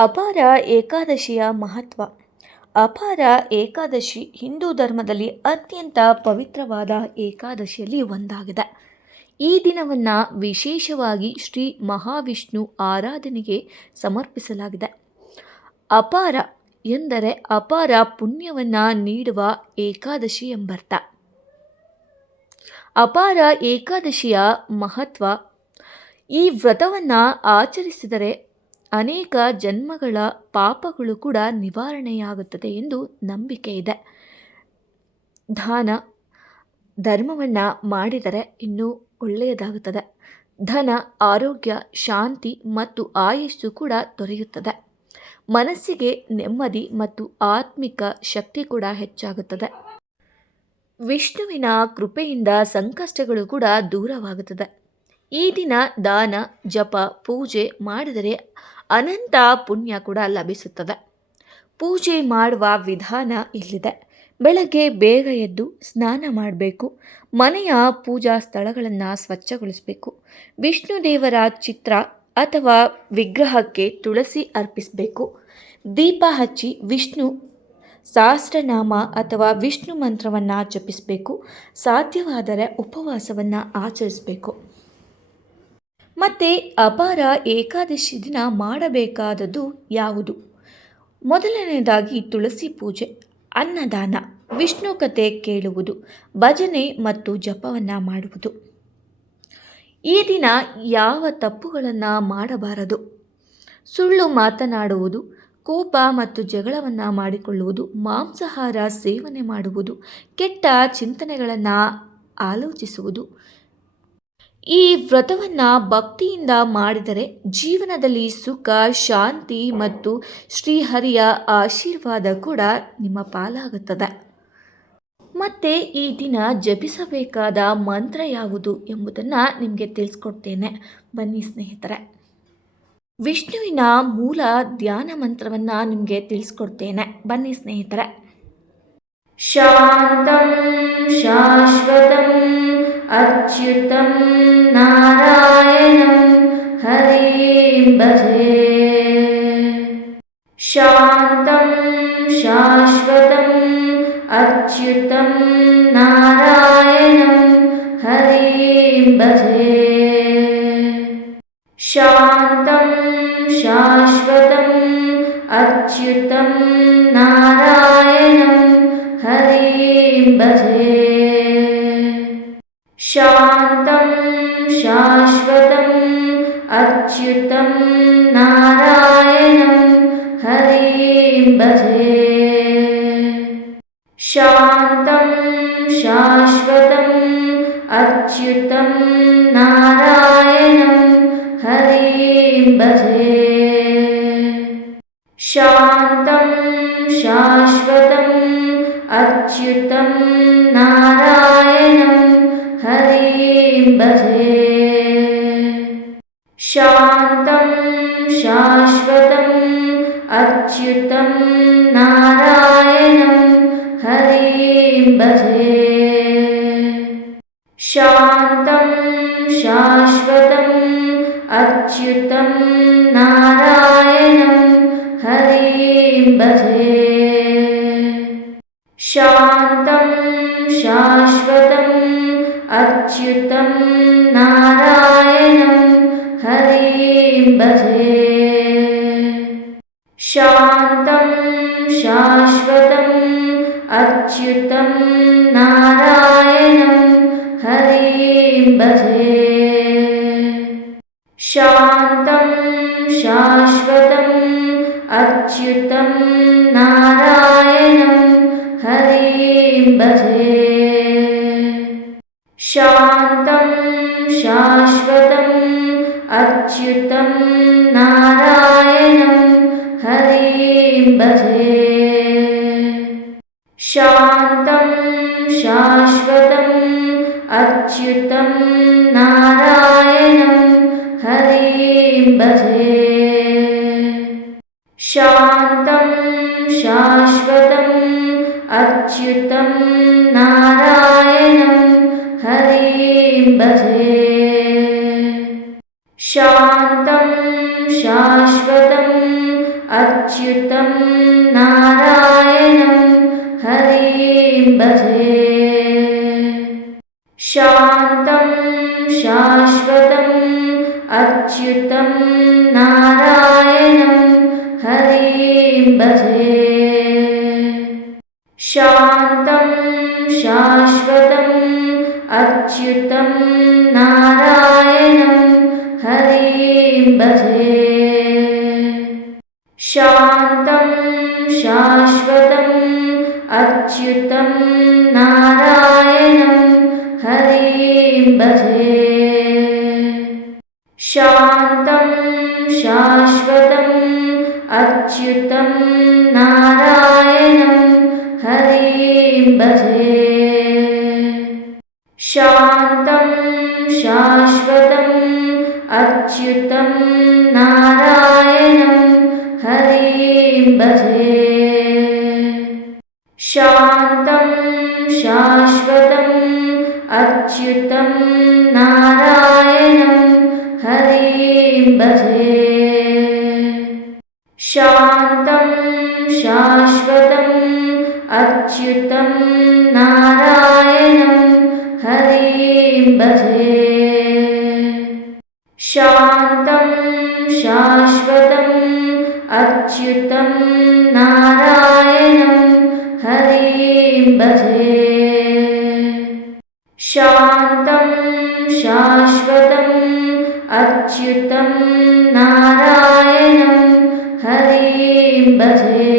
ಅಪಾರ ಏಕಾದಶಿಯ ಮಹತ್ವ. ಅಪಾರ ಏಕಾದಶಿ ಹಿಂದೂ ಧರ್ಮದಲ್ಲಿ ಅತ್ಯಂತ ಪವಿತ್ರವಾದ ಏಕಾದಶಿಯಲ್ಲಿ ಒಂದಾಗಿದೆ. ಈ ದಿನವನ್ನು ವಿಶೇಷವಾಗಿ ಶ್ರೀ ಮಹಾವಿಷ್ಣು ಆರಾಧನೆಗೆ ಸಮರ್ಪಿಸಲಾಗಿದೆ. ಅಪಾರ ಎಂದರೆ ಅಪಾರ ಪುಣ್ಯವನ್ನು ನೀಡುವ ಏಕಾದಶಿ ಎಂಬರ್ಥ. ಅಪಾರ ಏಕಾದಶಿಯ ಮಹತ್ವ. ಈ ವ್ರತವನ್ನು ಆಚರಿಸಿದರೆ ಅನೇಕ ಜನ್ಮಗಳ ಪಾಪಗಳು ಕೂಡ ನಿವಾರಣೆಯಾಗುತ್ತದೆ ಎಂದು ನಂಬಿಕೆ ಇದೆ. ದಾನ ಧರ್ಮವನ್ನು ಮಾಡಿದರೆ ಇನ್ನೂ ಒಳ್ಳೆಯದಾಗುತ್ತದೆ. ಧನ, ಆರೋಗ್ಯ, ಶಾಂತಿ ಮತ್ತು ಆಯುಸ್ಸು ಕೂಡ ದೊರೆಯುತ್ತದೆ. ಮನಸ್ಸಿಗೆ ನೆಮ್ಮದಿ ಮತ್ತು ಆತ್ಮಿಕ ಶಕ್ತಿ ಕೂಡ ಹೆಚ್ಚಾಗುತ್ತದೆ. ವಿಷ್ಣುವಿನ ಕೃಪೆಯಿಂದ ಸಂಕಷ್ಟಗಳು ಕೂಡ ದೂರವಾಗುತ್ತದೆ. ಈ ದಿನ ದಾನ, ಜಪ, ಪೂಜೆ ಮಾಡಿದರೆ ಅನಂತ ಪುಣ್ಯ ಕೂಡ ಲಭಿಸುತ್ತದೆ. ಪೂಜೆ ಮಾಡುವ ವಿಧಾನ ಇಲ್ಲಿದೆ. ಬೆಳಗ್ಗೆ ಬೇಗ ಎದ್ದು ಸ್ನಾನ ಮಾಡಬೇಕು. ಮನೆಯ ಪೂಜಾ ಸ್ಥಳಗಳನ್ನು ಸ್ವಚ್ಛಗೊಳಿಸಬೇಕು. ವಿಷ್ಣು ದೇವರ ಚಿತ್ರ ಅಥವಾ ವಿಗ್ರಹಕ್ಕೆ ತುಳಸಿ ಅರ್ಪಿಸಬೇಕು. ದೀಪ ಹಚ್ಚಿ ವಿಷ್ಣು ಸಹಸ್ರನಾಮ ಅಥವಾ ವಿಷ್ಣು ಮಂತ್ರವನ್ನು ಜಪಿಸಬೇಕು. ಸಾಧ್ಯವಾದರೆ ಉಪವಾಸವನ್ನು ಆಚರಿಸಬೇಕು. ಮತ್ತು ಅಪಾರ ಏಕಾದಶಿ ದಿನ ಮಾಡಬೇಕಾದದ್ದು ಯಾವುದು? ಮೊದಲನೆಯದಾಗಿ ತುಳಸಿ ಪೂಜೆ, ಅನ್ನದಾನ, ವಿಷ್ಣು ಕಥೆ ಕೇಳುವುದು, ಭಜನೆ ಮತ್ತು ಜಪವನ್ನು ಮಾಡುವುದು. ಈ ದಿನ ಯಾವ ತಪ್ಪುಗಳನ್ನು ಮಾಡಬಾರದು? ಸುಳ್ಳು ಮಾತನಾಡುವುದು, ಕೋಪ ಮತ್ತು ಜಗಳವನ್ನು ಮಾಡಿಕೊಳ್ಳುವುದು, ಮಾಂಸಾಹಾರ ಸೇವನೆ ಮಾಡುವುದು, ಕೆಟ್ಟ ಚಿಂತನೆಗಳನ್ನು ಆಲೋಚಿಸುವುದು. ಈ ವ್ರತವನ್ನು ಭಕ್ತಿಯಿಂದ ಮಾಡಿದರೆ ಜೀವನದಲ್ಲಿ ಸುಖ, ಶಾಂತಿ ಮತ್ತು ಶ್ರೀಹರಿಯ ಆಶೀರ್ವಾದ ಕೂಡ ನಿಮ್ಮ ಪಾಲಾಗುತ್ತದೆ. ಮತ್ತು ಈ ದಿನ ಜಪಿಸಬೇಕಾದ ಮಂತ್ರ ಯಾವುದು ಎಂಬುದನ್ನು ನಿಮಗೆ ತಿಳಿಸ್ಕೊಡ್ತೇನೆ. ಬನ್ನಿ ಸ್ನೇಹಿತರೆ. ವಿಷ್ಣುವಿನ ಮೂಲ ಧ್ಯಾನ ಮಂತ್ರವನ್ನು ನಿಮಗೆ ತಿಳಿಸ್ಕೊಡ್ತೇನೆ. ಬನ್ನಿ ಸ್ನೇಹಿತರೆ. ಶಾಂತಂ ಶಾಶ್ವತಂ ಅಚ್ಯುತಂ ನಾರಾಯಣಂ ಹರಿಂ ಭಜೆ. ಶಾಂತಂ ಶಾಶ್ವತಂ ಅಚ್ಯುತಂ ನಾರಾಯಣಂ ಹರಿಂ ಭಜೆ. ಶಾಂತಂ ಶಾಶ್ವತಂ ಅಚ್ಯುತಂ ನಾರಾಯಣಂ ಹರಿಂ ಭಜೆ. ಶಾಂತಂ ಶಾಶ್ವತಂ ಅಚ್ಯುತಂ ನಾರಾಯಣಂ ಹರಿಂ ಭಜೆ. ಶಾಂತಂ ಶಾಶ್ವತಂ ಅಚ್ಯುತಂ ನಾರಾಯಣಂ ಹರಿಂ ಭಜೆ. ಶಾಂತಂ ಶಾಶ್ವತಂ ಅಚ್ಯುತಂ ನಾರಾಯಣಂ ಹರಿಂ ಭಜೆ. ಶಾಂತಂ ಶಾಶ್ವತಂ ಅಚ್ಯುತಂ ನಾರಾಯಣಂ ಹರಿಂ ಭಜೆ. ಶಾಂತಂ ಶಾಶ್ವತಂ ಅಚ್ಯುತಂ ನಾರಾಯಣಂ ಹರಿಂ ಭಜೆ. ಶಾಂತಂ ಶಾಶ್ವತಂ ಅಚ್ಯುತಂ ನಾರಾಯಣಂ ಹರಿಂ ಭಜೆ. ಶಾಂತಂ ಶಾಶ್ವತಂ ಅಚ್ಯುತಂ ನಾರಾಯಣಂ ಹರಿಂ ಭಜೆ. ಶಾಂತಂ ಶಾಶ್ವತಂ ಅಚ್ಯುತಂ ನಾರಾಯಣಂ ಹರಿಂ ಭಜೆ. ಶಾಂತಂ ಶಾಶ್ವತಂ ಅಚ್ಯುತಂ ನಾರಾಯಣಂ ಹರಿಂ ಭಜೆ. ಶಾಂತಂ ಶಾಶ್ವತಂ ಅಚ್ಯುತಂ ನಾರಾಯಣಂ ಹರಿಂ ಭಜೆ. ಶಾಂತಂ ಶಾಶ್ವತಂ ಅಚ್ಯುತಂ ನಾರಾಯಣಂ ಹರಿಂ ಭಜೆ. ಶಾಂತಂ ಶಾಶ್ವತಂ अच्युतं नारायणं हरिं भजे। शान्तं शाश्वतम् अच्युतं नारायणं हरिं भजे। शान्तं शाश्वतम् अच्युतं नारायणं हरिं भजे। शान्तं शाश्वतम् अच्युतं नारायणं हरिं भजे। शान्तं शाश्वतम् अच्युतं नारायणं हरिं भजे। शान्तं शाश्वतम् अच्युतं नारायणं हरिं भजे। शान्तं शाश्वतम् अच्युतं नारायणं हरिं भजे। शान्तं शाश्वतम् अच्युतं नारायणं हरिं भजे। शान्तं शाश्वतम् अच्युतं नारायणं हरिं भजे। शान्तं शाश्वतम् अच्युतं नारायणं हरिं भजे।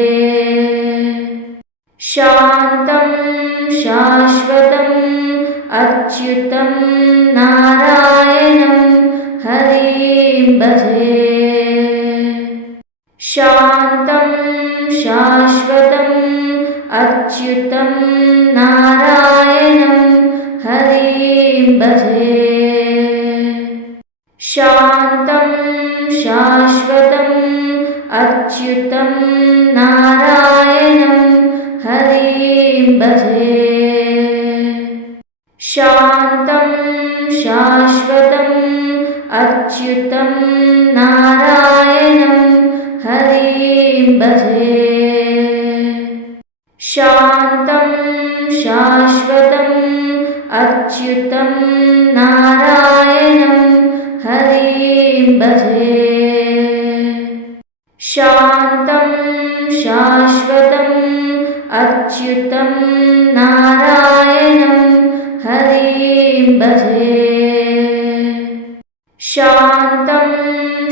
शान्तं शाश्वतम् अच्युतं नारायणं हरिं भजे। शान्तं शाश्वतम् अच्युतं नारायणं हरिं भजे। शान्तं शाश्वतम् अच्युतं नारायणं हरिं भजे। शान्तं शाश्वतम् अच्युतं नारायणं हरिं भजे। शान्तं शाश्वतम् अच्युतं नारायणं हरिं भजे। शान्तं शाश्वतम् अच्युतं नारायणं हरिं भजे। शान्तं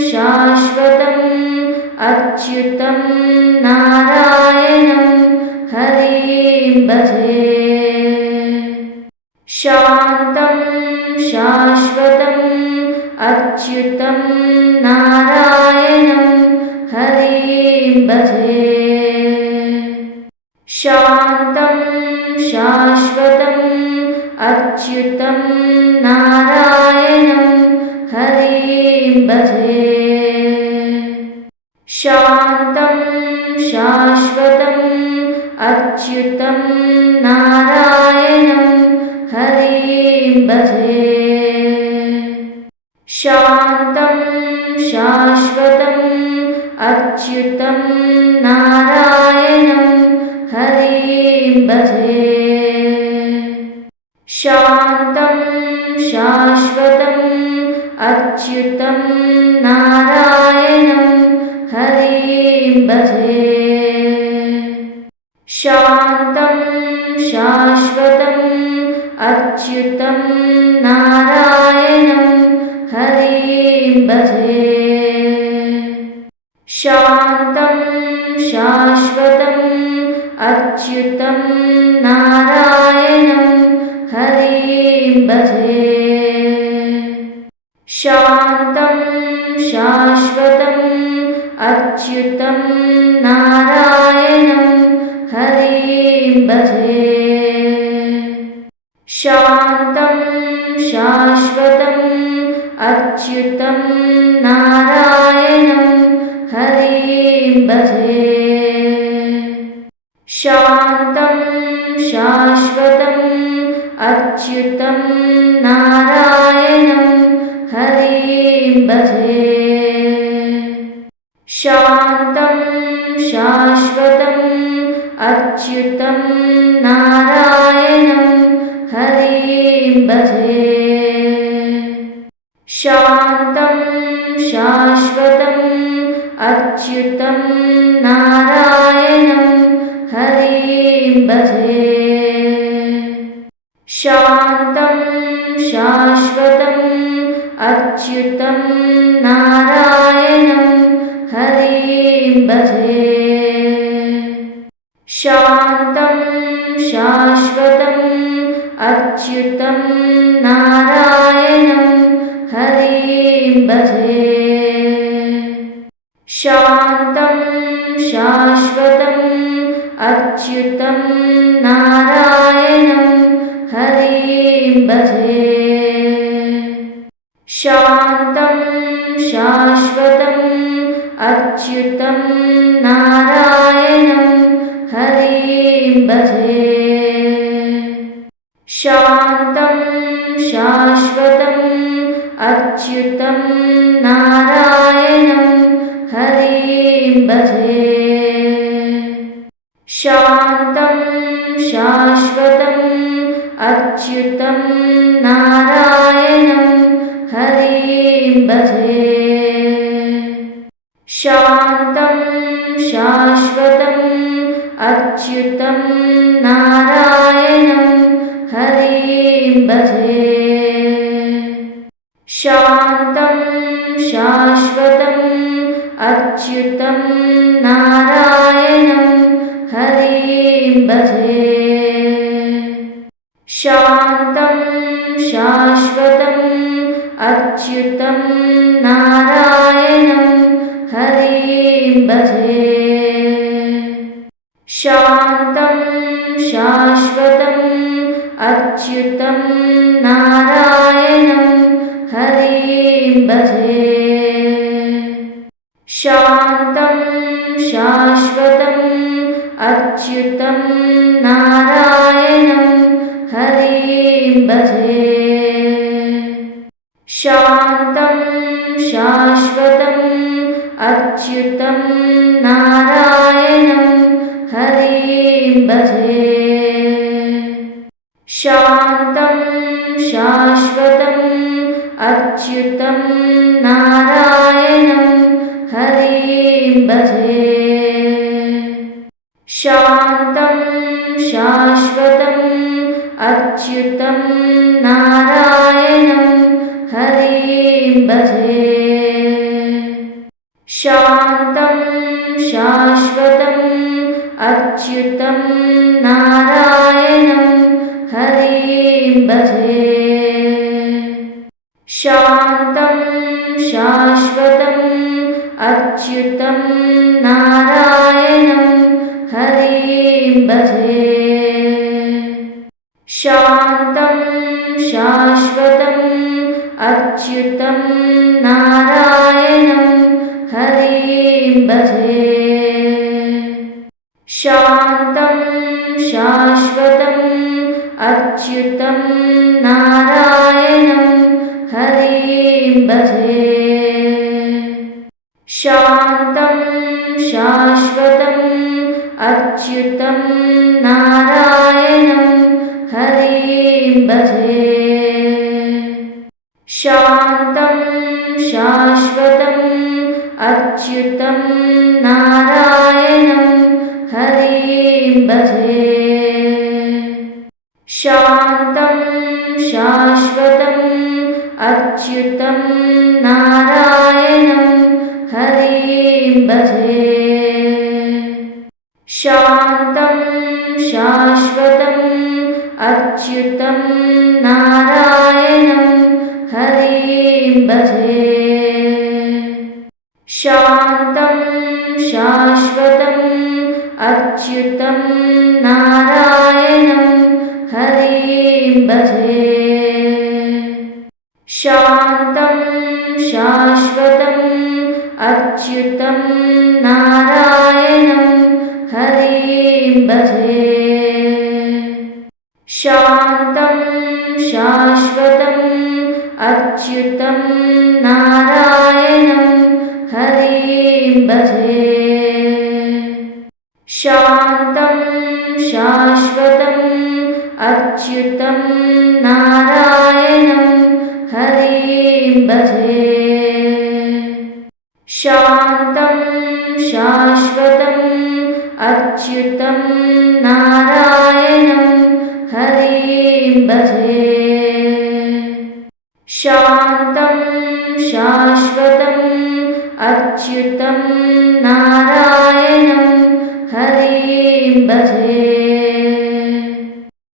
शाश्वतम् अच्युतं नारायणं हरिं भजे। शान्तं शाश्वतम् अच्युतं नारायणं हरिं भजे। शान्तं शाश्वतम् अच्युतं नारायणं हरिं भजे। शान्तं शाश्वतम् अच्युतं नारायणं हरिं भजे। शान्तं शाश्वतम् अच्युतं नारायणं हरिं भजे। शान्तं शाश्वतम् अच्युतं नारायणं हरिं भजे। शान्तं शाश्वतम् अच्युतं नारायणं हरिं भजे। शान्तं शाश्वतम् अच्युतं नारायणं हरिं भजे। शान्तं शाश्वतम् अच्युतं नारायणं हरिं भजे। शान्तं शाश्वतम् अच्युतं नारायणं हरिं भजे। शान्तं शाश्वतम् अच्युतं नारायणं हरिं भजे। शान्तं शाश्वतम् अच्युतं नारायणं हरिं भजे। शान्तं शाश्वतम् अच्युतं नारायणं हरिं भजे। शान्तं शाश्वतम् अच्युतं नारायणं हरिं भजे। शान्तं शाश्वतम् अच्युतं नारायणं हरिं भजे। शान्तं शाश्वतम् अच्युतं नारायणं हरिं भजे। शान्तं शाश्वतम् अच्युतं नारायणं हरिं भजे। शान्तं शाश्वतम् अच्युतं नारायणं हरिं भजे। शान्तं शाश्वतम् अच्युतं नारायणं हरिं भजे। शान्तं शाश्वतम् अच्युतं नारायणं हरिं भजे। शान्तं शाश्वतम् अच्युतं नारायणं हरिं भजे। शान्तं शाश्वतम् अच्युतं नारायणं हरिं भजे। शान्तं शाश्वतम् अच्युतं नारायणं हरिं भजे। शान्तं शाश्वतम् अच्युतं नारायणं हरिं भजे। शान्तं शाश्वतम् अच्युतं नारायणं हरिं भजे। शान्तं शाश्वतम् अच्युतं नारायणं हरिं भजे। शान्तं शाश्वतम् अच्युतं नारायणं हरिं भजे। शान्तं शाश्वतम् अच्युतं नारायणं हरिं भजे। शान्तं शाश्वतम् अच्युतं नारायणं हरिं भजे। शान्तं शाश्वतम् अच्युतं नारायणं हरिं भजे। शान्तं शाश्वतम् अच्युतं नारायणं हरिं भजे। शान्तं शाश्वतम् अच्युतं नारायणं हरिं भजे। शान्तं शाश्वतम् अच्युतं नारायणं हरिं भजे। शान्तं शाश्वतम् अच्युतं नारायणं हरिं भजे। शान्तं शाश्वतम् अच्युतं नारायणं हरिं भजे। शान्तं शाश्वतम् अच्युतं नारायणं हरिं भजे। शान्तं शाश्वतम् अच्युतं नारायणं हरिं भजे। शान्तं शाश्वतम् अच्युतं नारायणं हरिं भजे। शान्तं शाश्वतम् अच्युतं नारायणं हरिं भजे। शान्तं शाश्वतम् अच्युतं नारायणं हरिं भजे। शान्तं शाश्वतम् अच्युतं नारायणं हरिं भजे।